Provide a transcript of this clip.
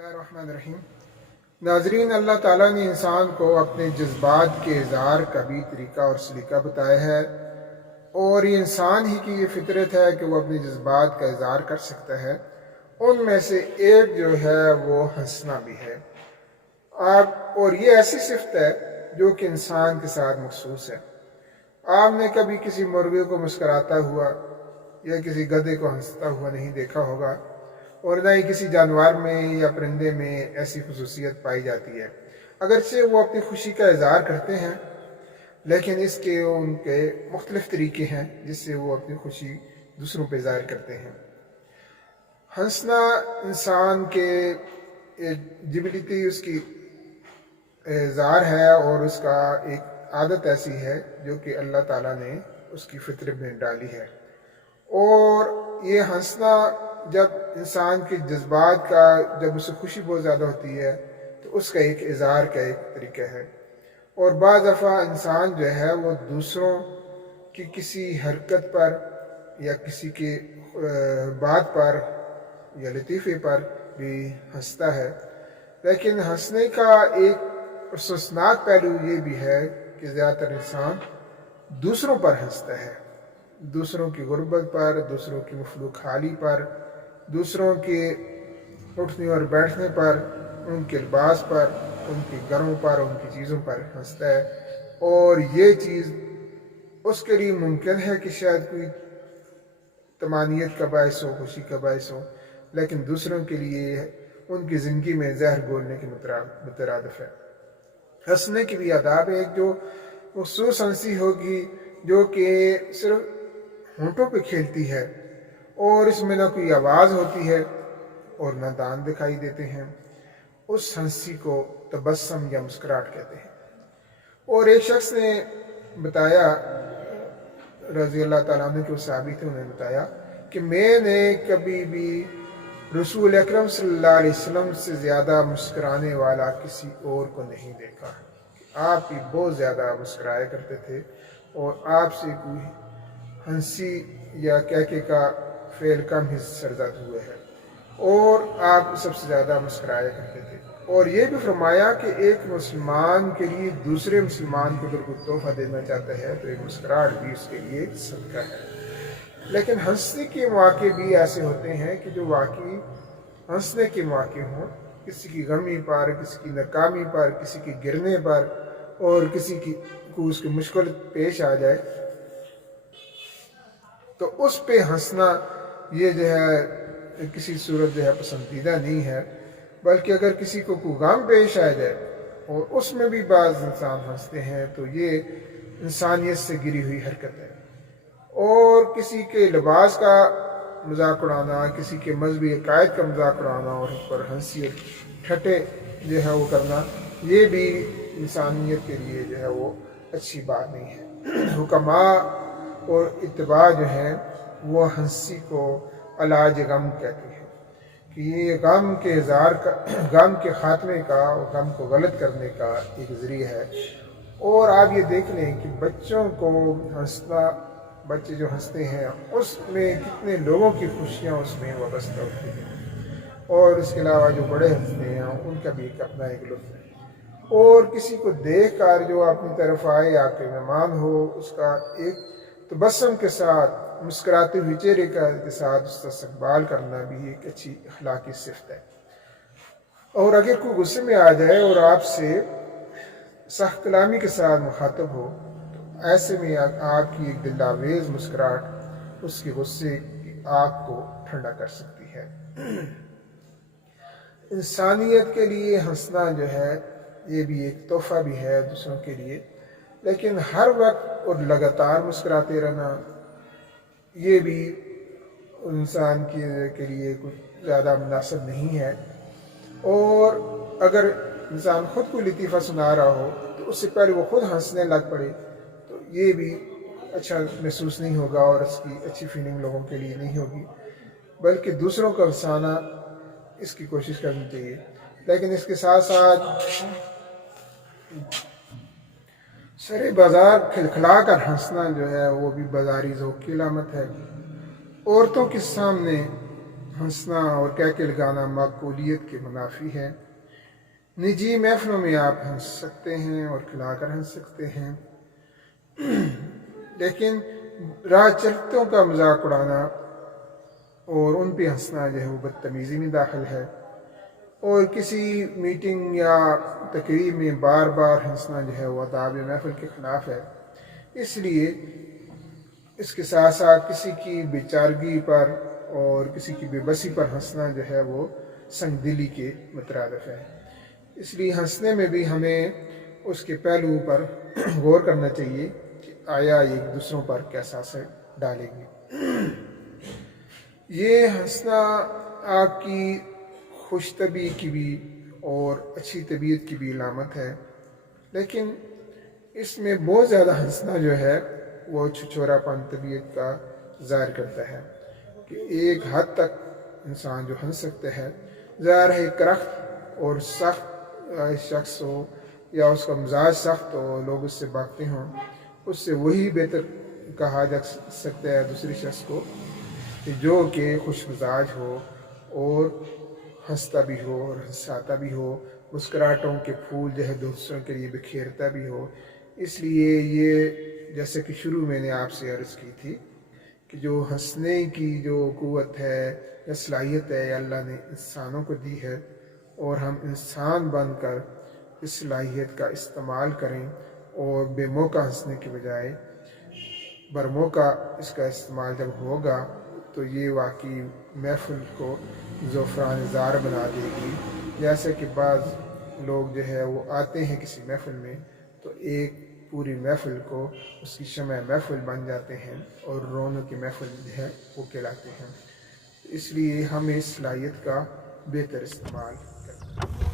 بسم اللہ الرحمن الرحیم۔ ناظرین، اللہ تعالیٰ نے انسان کو اپنے جذبات کے اظہار کا بھی طریقہ اور سلیقہ بتایا ہے، اور یہ انسان ہی کی یہ فطرت ہے کہ وہ اپنے جذبات کا اظہار کر سکتا ہے۔ ان میں سے ایک جو ہے وہ ہنسنا بھی ہے، اور یہ ایسی صفت ہے جو کہ انسان کے ساتھ مخصوص ہے۔ آپ نے کبھی کسی مرغے کو مسکراتا ہوا یا کسی گدھے کو ہنستا ہوا نہیں دیکھا ہوگا، اور نہ ہی کسی جانور میں یا پرندے میں ایسی خصوصیت پائی جاتی ہے۔ اگرچہ وہ اپنی خوشی کا اظہار کرتے ہیں، لیکن اس کے ان کے مختلف طریقے ہیں جس سے وہ اپنی خوشی دوسروں پہ ظاہر کرتے ہیں۔ ہنسنا انسان کے جبلتی اس کی اظہار ہے، اور اس کا ایک عادت ایسی ہے جو کہ اللہ تعالیٰ نے اس کی فطرت میں ڈالی ہے۔ اور یہ ہنسنا جب انسان کے جذبات کا، جب اسے خوشی بہت زیادہ ہوتی ہے تو اس کا ایک اظہار کا ایک طریقہ ہے۔ اور بعض دفعہ انسان جو ہے وہ دوسروں کی کسی حرکت پر یا کسی کے بات پر یا لطیفے پر بھی ہنستا ہے، لیکن ہنسنے کا ایک افسوسناک پہلو یہ بھی ہے کہ زیادہ تر انسان دوسروں پر ہنستا ہے، دوسروں کی غربت پر، دوسروں کی مفلوک حالی پر، دوسروں کے اٹھنے اور بیٹھنے پر، ان کے لباس پر، ان کے گھروں پر، ان کی چیزوں پر ہنستا ہے۔ اور یہ چیز اس کے لیے ممکن ہے کہ شاید کوئی طمانینت کا باعث ہو، خوشی کا باعث ہو، لیکن دوسروں کے لیے ان کی زندگی میں زہر گھولنے کے مترادف ہے۔ ہنسنے کی بھی آداب ہے، ایک جو مخصوص ہنسی ہوگی جو کہ صرف ہونٹوں پہ کھیلتی ہے، اور اس میں نہ کوئی آواز ہوتی ہے اور نہ دانت دکھائی دیتے ہیں، اس ہنسی کو تبسم یا مسکراہٹ کہتے ہیں۔ اور ایک شخص نے بتایا، رضی اللہ تعالیٰ عنہ کے صحابی تھے، انہوں نے بتایا کہ میں نے کبھی بھی رسول اکرم صلی اللہ علیہ وسلم سے زیادہ مسکرانے والا کسی اور کو نہیں دیکھا۔ آپ بھی بہت زیادہ مسکرایا کرتے تھے، اور آپ سے کوئی ہنسی یا کہکے کا فعل کم ہی سرزد ہوئے ہے، اور آپ سب سے زیادہ مسکرایا کرتے تھے۔ اور یہ بھی فرمایا کہ ایک مسلمان کے لیے دوسرے مسلمان کو اگر کوئی تحفہ دینا چاہتا ہے تو ایک مسکراہٹ بھی اس کے لیے صدقہ ہے۔ لیکن ہنسنے کے مواقع بھی ایسے ہوتے ہیں کہ جو واقعی ہنسنے کے مواقع ہوں، کسی کی غمی پر، کسی کی ناکامی پر، کسی کے گرنے پر، اور کسی کو اس کی مشکل پیش آ جائے تو اس پہ ہنسنا یہ جو ہے کسی صورت جو ہے پسندیدہ نہیں ہے، بلکہ اگر کسی کو کوئی غم پیش آ جائے اور اس میں بھی بعض انسان ہنستے ہیں تو یہ انسانیت سے گری ہوئی حرکت ہے۔ اور کسی کے لباس کا مذاق اڑانا، کسی کے مذہبی عقائد کا مذاق اڑانا اور اس پر ہنسی اور ٹھٹے جو ہے وہ کرنا، یہ بھی انسانیت کے لیے جو ہے وہ اچھی بات نہیں ہے۔ حکماء اور اتباع جو ہیں وہ ہنسی کو علاج غم کہتے ہیں، کہ یہ غم کے اظہار کا، غم کے خاتمے کا اور غم کو غلط کرنے کا ایک ذریعہ ہے۔ اور آپ یہ دیکھ لیں کہ بچوں کو ہنسنا، بچے جو ہنستے ہیں اس میں کتنے لوگوں کی خوشیاں اس میں وابستہ ہوتی ہیں، اور اس کے علاوہ جو بڑے ہنستے ہیں ان کا بھی ایک اپنا ایک لطف ہے۔ اور کسی کو دیکھ کر جو اپنی طرف آئے، آپ کے مہمان ہو، اس کا ایک تبسم کے ساتھ، مسکراتے ہوئے چہرے کے ساتھ اس کا استقبال کرنا بھی ایک اچھی اخلاقی صفت ہے۔ اور اگر کوئی غصے میں آ جائے اور آپ سے سخت کلامی کے ساتھ مخاطب ہو تو ایسے میں آپ کی ایک دلآویز مسکراہٹ اس کے غصے کی آگ کو ٹھنڈا کر سکتی ہے۔ انسانیت کے لیے ہنسنا جو ہے یہ بھی ایک تحفہ بھی ہے دوسروں کے لیے، لیکن ہر وقت اور لگاتار مسکراتے رہنا یہ بھی انسان کے لیے کچھ زیادہ مناسب نہیں ہے۔ اور اگر انسان خود کو لطیفہ سنا رہا ہو تو اس سے پہلے وہ خود ہنسنے لگ پڑے تو یہ بھی اچھا محسوس نہیں ہوگا، اور اس کی اچھی فیلنگ لوگوں کے لیے نہیں ہوگی، بلکہ دوسروں کو ہنسانا اس کی کوشش کرنی چاہیے۔ لیکن اس کے ساتھ ساتھ سرے بازار کھلکھلا کر ہنسنا جو ہے وہ بھی بازاری ذوق کی علامت ہے۔ عورتوں کے سامنے ہنسنا اور کہہ کے لگانا معقولیت کے منافی ہے۔ نجی محفلوں میں آپ ہنس سکتے ہیں اور کھلا کر ہنس سکتے ہیں، لیکن راہ چلتوں کا مذاق اڑانا اور ان پہ ہنسنا جو ہے وہ بدتمیزی میں داخل ہے، اور کسی میٹنگ یا تقریب میں بار بار ہنسنا جو ہے وہ آداب محفل کے خلاف ہے۔ اس لیے اس کے ساتھ ساتھ کسی کی بے چارگی پر اور کسی کی بے بسی پر ہنسنا جو ہے وہ سنگ دلی کے مترادف ہے۔ اس لیے ہنسنے میں بھی ہمیں اس کے پہلو پر غور کرنا چاہیے کہ آیا ایک دوسروں پر کیسا اثر ڈالے گی۔ یہ ہنسنا آپ کی خوش طبیعت کی بھی اور اچھی طبیعت کی بھی علامت ہے، لیکن اس میں بہت زیادہ ہنسنا جو ہے وہ چھچورا پن طبیعت کا ظاہر کرتا ہے کہ ایک حد تک انسان جو ہنس سکتا ہے، ظاہر ہے کرخت اور سخت شخص ہو یا اس کا مزاج سخت ہو، لوگ اس سے بھاگتے ہوں، اس سے وہی بہتر کہا جا سکتا ہے دوسرے شخص کو کہ جو کہ خوش مزاج ہو اور ہنستا بھی ہو اور ہنساتا بھی ہو، مسکراہٹوں کے پھول جو ہے دوسروں کے لیے بکھیرتا بھی ہو۔ اس لیے یہ جیسے کہ شروع میں نے آپ سے عرض کی تھی کہ جو ہنسنے کی جو قوت ہے یا صلاحیت ہے اللہ نے انسانوں کو دی ہے، اور ہم انسان بن کر اس صلاحیت کا استعمال کریں اور بے موقع ہنسنے کے بجائے بر موقع اس کا استعمال جب ہوگا تو یہ واقعی محفل کو زعفران زار بنا دے گی۔ جیسے کہ بعض لوگ جو ہے وہ آتے ہیں کسی محفل میں تو ایک پوری محفل کو اس کی شمع محفل بن جاتے ہیں اور رونق کی محفل جو ہے وہ کہلاتے ہیں۔ اس لیے ہمیں اس صلاحیت کا بہتر استعمال کرنا